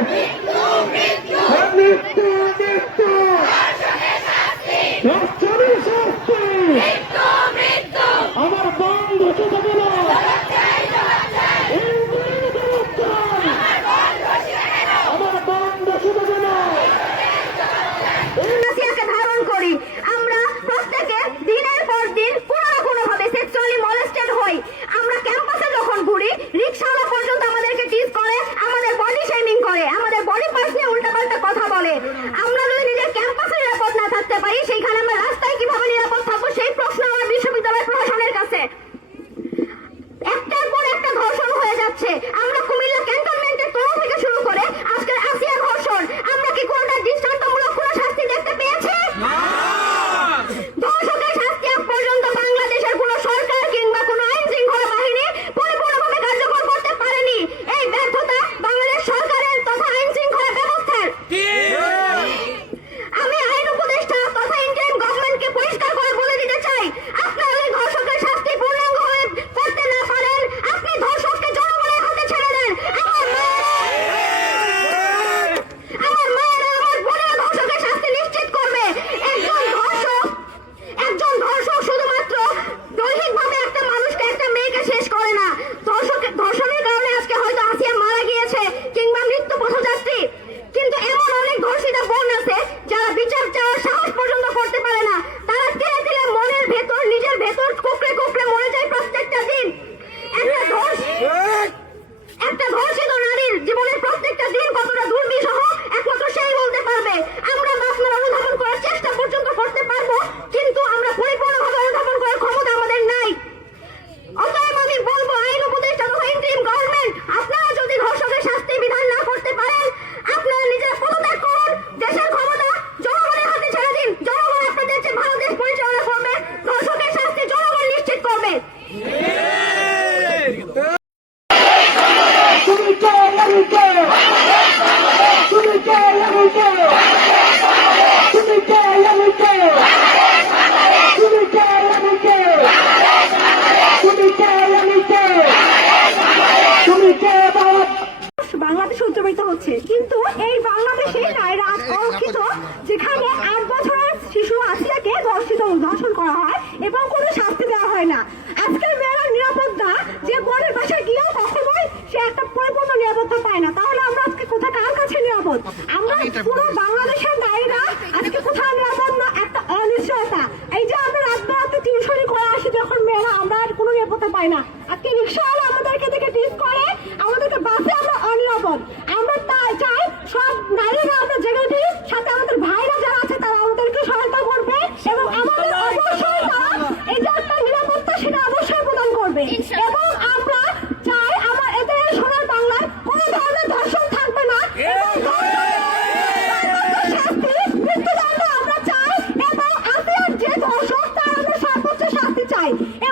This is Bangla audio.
Amen. noche. ¡Ahora! বাংলাদেশে হচ্ছে। কিন্তু এই বাংলাদেশে নারীরা অরক্ষিত বছরের শিশু আসিয়াকে ধর্ষিত ধর্ষণ করা হয় এবং কোনো শাস্তি দেওয়া হয় না। আজকের মেয়েরা নিরাপত্তা যে বোনের বাসায় গিয়েও কথা বল সে একটা পরিপূর্ণ নিরাপত্তা পায় না। তাহলে আমরা আজকে কোথায় কার কাছে নিরাপদ? আমরা পুরো বাংলাদেশের নারীরা আজকে কোথাও নিরাপদ না? একটা অনিশ্চয়তা। এই যে আমরা রাত বেড়াতে টিউশনি করে আসি যখন মেয়েরা আমরা আর কোনো নিরাপত্তা পাই না। হয়